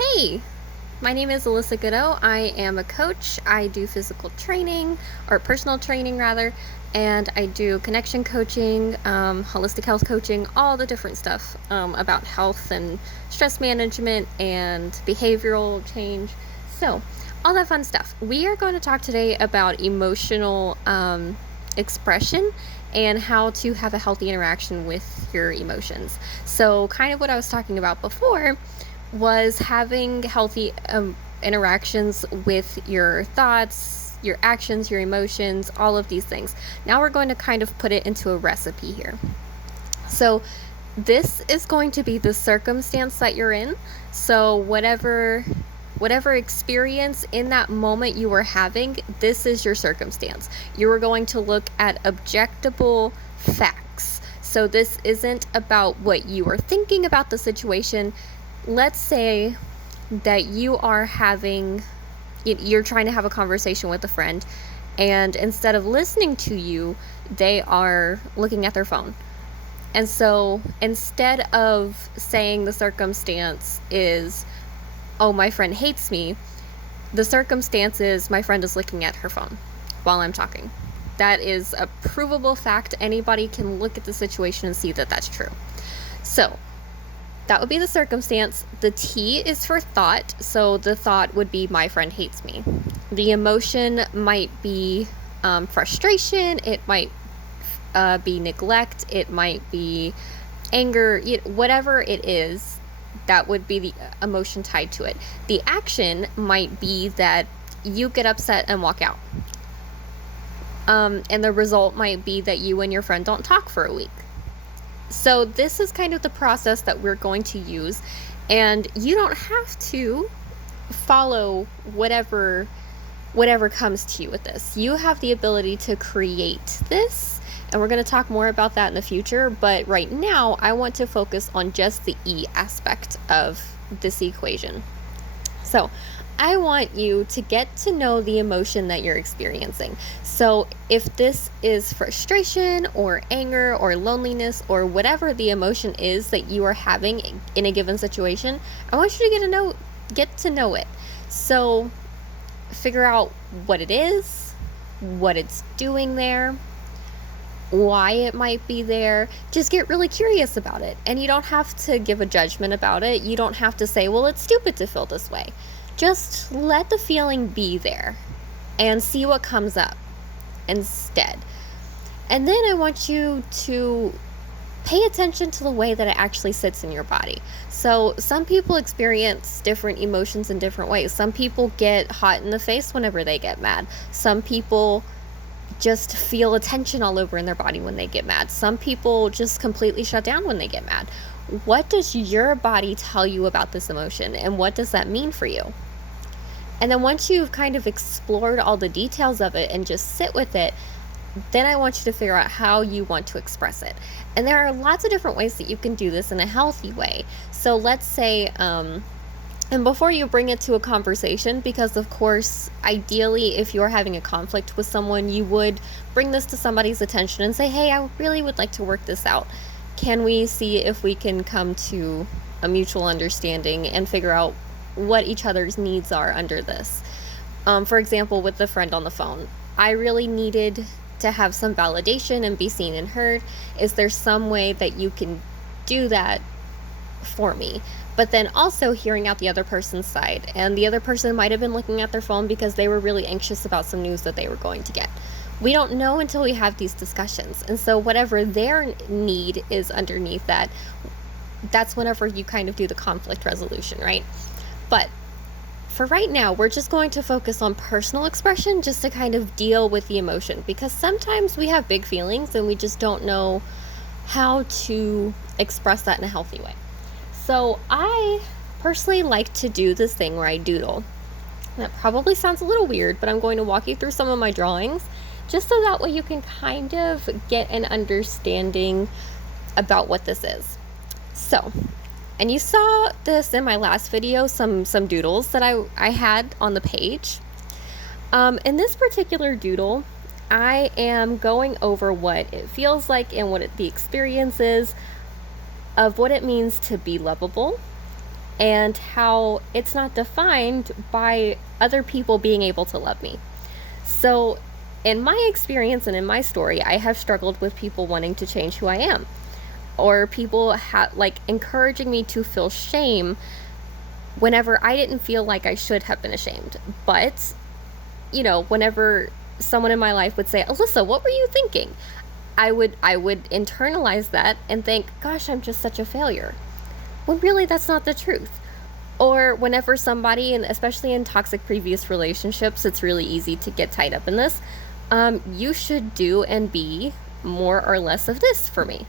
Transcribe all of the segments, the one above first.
Hey, my name is Alyssa Goodeaux. I am a coach. I do physical training, or personal training rather, and I do connection coaching, holistic health coaching, all the different stuff about health and stress management and behavioral change. So, all that fun stuff. We are going to talk today about emotional expression and how to have a healthy interaction with your emotions. So, kind of what I was talking about before was having healthy interactions with your thoughts, your actions, your emotions, all of these things. Now we're going to kind of put it into a recipe here. So this is going to be the circumstance that you're in. So whatever experience in that moment you were having, this is your circumstance. You are going to look at objectable facts. So this isn't about what you are thinking about the situation. Let's say that you're trying to have a conversation with a friend, and instead of listening to you, they are looking at their phone. And so instead of saying the circumstance is, oh, my friend hates me, the circumstance is my friend is looking at her phone while I'm talking. That is a provable fact. Anybody can look at the situation and see that that's true. So that would be the circumstance. The T is for thought. So the thought would be, my friend hates me. The emotion might be frustration. It might be neglect. It might be anger. Whatever it is, that would be the emotion tied to it. The action might be that you get upset and walk out. And the result might be that you and your friend don't talk for a week. So this is kind of the process that we're going to use, and you don't have to follow whatever comes to you with this. You have the ability to create this, and we're going to talk more about that in the future, but right now I want to focus on just the E aspect of this equation. So I want you to get to know the emotion that you're experiencing. So if this is frustration or anger or loneliness or whatever the emotion is that you are having in a given situation, I want you to get to know it. So figure out what it is, what it's doing there, why it might be there. Just get really curious about it. And you don't have to give a judgment about it. You don't have to say, well, it's stupid to feel this way. Just let the feeling be there and see what comes up instead. And then I want you to pay attention to the way that it actually sits in your body. So some people experience different emotions in different ways. Some people get hot in the face whenever they get mad. Some people just feel a tension all over in their body when they get mad. Some people just completely shut down when they get mad. What does your body tell you about this emotion, and what does that mean for you? And then once you've kind of explored all the details of it and just sit with it, then I want you to figure out how you want to express it. And there are lots of different ways that you can do this in a healthy way. So let's say, and before you bring it to a conversation, because of course, ideally, if you're having a conflict with someone, you would bring this to somebody's attention and say, hey, I really would like to work this out. Can we see if we can come to a mutual understanding and figure out what each other's needs are under this? For example, with the friend on the phone, I really needed to have some validation and be seen and heard. Is there some way that you can do that for me? But then also hearing out the other person's side. And the other person might have been looking at their phone because they were really anxious about some news that they were going to get. We don't know until we have these discussions. And so whatever their need is underneath that, that's whenever you kind of do the conflict resolution, right? But for right now, we're just going to focus on personal expression just to kind of deal with the emotion, because sometimes we have big feelings and we just don't know how to express that in a healthy way. So I personally like to do this thing where I doodle. That probably sounds a little weird, but I'm going to walk you through some of my drawings just so that way you can kind of get an understanding about what this is. So, and you saw this in my last video, some doodles that I had on the page. In this particular doodle, I am going over what it feels like and what the experience is of what it means to be lovable and how it's not defined by other people being able to love me. So, in my experience and in my story, I have struggled with people wanting to change who I am, or people encouraging me to feel shame whenever I didn't feel like I should have been ashamed. But, whenever someone in my life would say, "Alyssa, what were you thinking?" I would internalize that and think, "Gosh, I'm just such a failure." When really that's not the truth. Or whenever somebody, and especially in toxic previous relationships, it's really easy to get tied up in this. You should do and be more or less of this for me.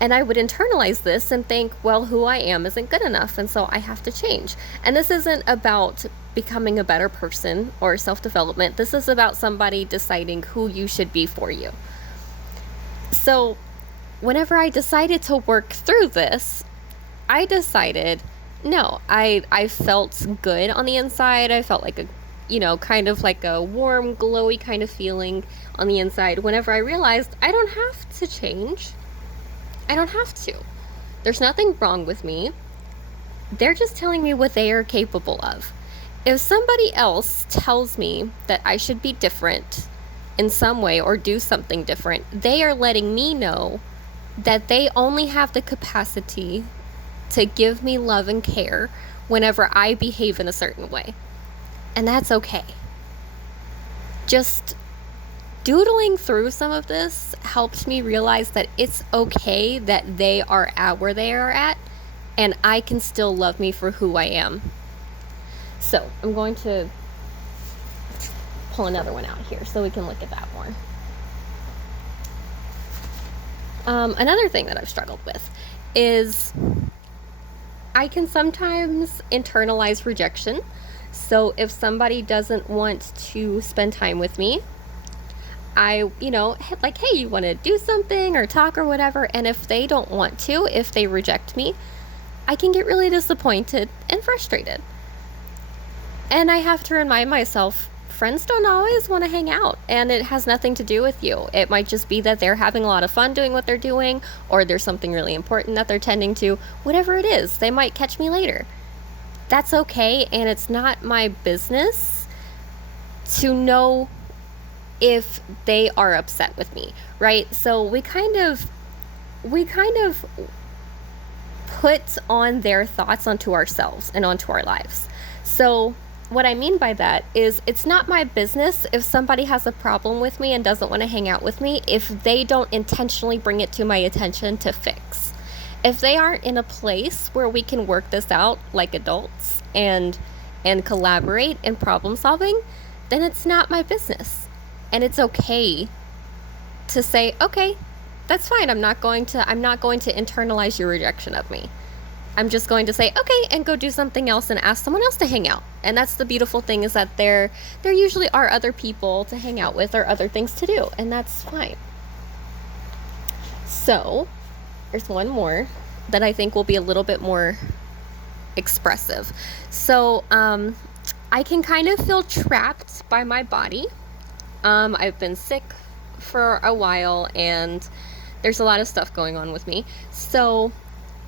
And I would internalize this and think, well, who I am isn't good enough, and so I have to change. And this isn't about becoming a better person or self-development. This is about somebody deciding who you should be for you. So whenever I decided to work through this, I decided, no, I felt good on the inside. I felt like kind of like a warm, glowy kind of feeling on the inside whenever I realized I don't have to change. I don't have to. There's nothing wrong with me. They're just telling me what they are capable of. If somebody else tells me that I should be different in some way or do something different, they are letting me know that they only have the capacity to give me love and care whenever I behave in a certain way. And that's okay. Just doodling through some of this helps me realize that it's okay that they are at where they are at, and I can still love me for who I am. So I'm going to pull another one out here so we can look at that more. Another thing that I've struggled with is I can sometimes internalize rejection. So if somebody doesn't want to spend time with me, I, hey, you want to do something or talk or whatever, and if they don't want to, if they reject me, I can get really disappointed and frustrated. And I have to remind myself, friends don't always want to hang out, and it has nothing to do with you. It might just be that they're having a lot of fun doing what they're doing, or there's something really important that they're tending to. Whatever it is, they might catch me later. That's okay, and it's not my business to know if they are upset with me, right? So we kind of put on their thoughts onto ourselves and onto our lives. So what I mean by that is it's not my business if somebody has a problem with me and doesn't want to hang out with me if they don't intentionally bring it to my attention to fix. If they aren't in a place where we can work this out like adults and collaborate in problem solving, then it's not my business. And it's okay to say, okay, that's fine. I'm not going to internalize your rejection of me. I'm just going to say, okay, and go do something else and ask someone else to hang out. And that's the beautiful thing, is that there usually are other people to hang out with or other things to do, and that's fine. So there's one more that I think will be a little bit more expressive. So I can kind of feel trapped by my body. I've been sick for a while, and there's a lot of stuff going on with me. So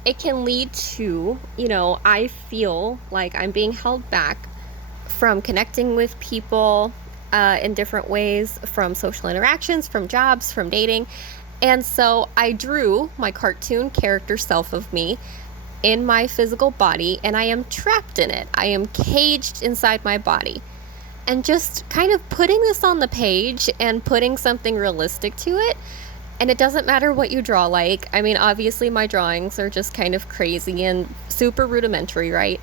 it can lead to, I feel like I'm being held back from connecting with people in different ways, from social interactions, from jobs, from dating. And so I drew my cartoon character self of me in my physical body, and I am trapped in it. I am caged inside my body. And just kind of putting this on the page and putting something realistic to it. And it doesn't matter what you draw like. I mean, obviously my drawings are just kind of crazy and super rudimentary, right?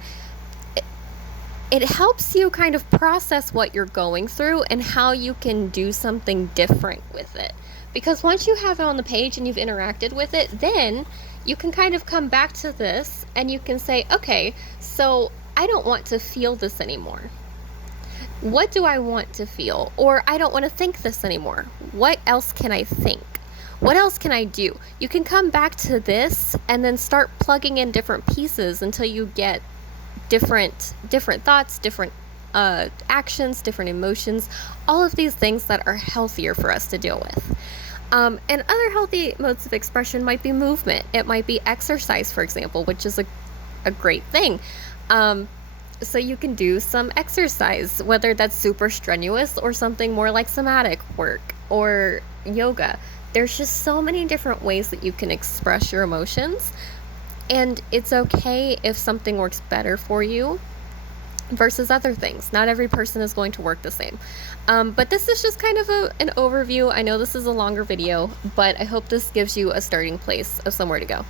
It helps you kind of process what you're going through and how you can do something different with it. Because once you have it on the page and you've interacted with it, then you can kind of come back to this and you can say, okay, so I don't want to feel this anymore. What do I want to feel? Or I don't want to think this anymore. What else can I think? What else can I do? You can come back to this and then start plugging in different pieces until you get different thoughts, different actions, different emotions, all of these things that are healthier for us to deal with. And other healthy modes of expression might be movement. It might be exercise, for example, which is a a great thing. So you can do some exercise, whether that's super strenuous or something more like somatic work or yoga. There's just so many different ways that you can express your emotions, and it's okay if something works better for you versus other things. Not every person is going to work the same. But this is just kind of an overview. I know this is a longer video, but I hope this gives you a starting place of somewhere to go.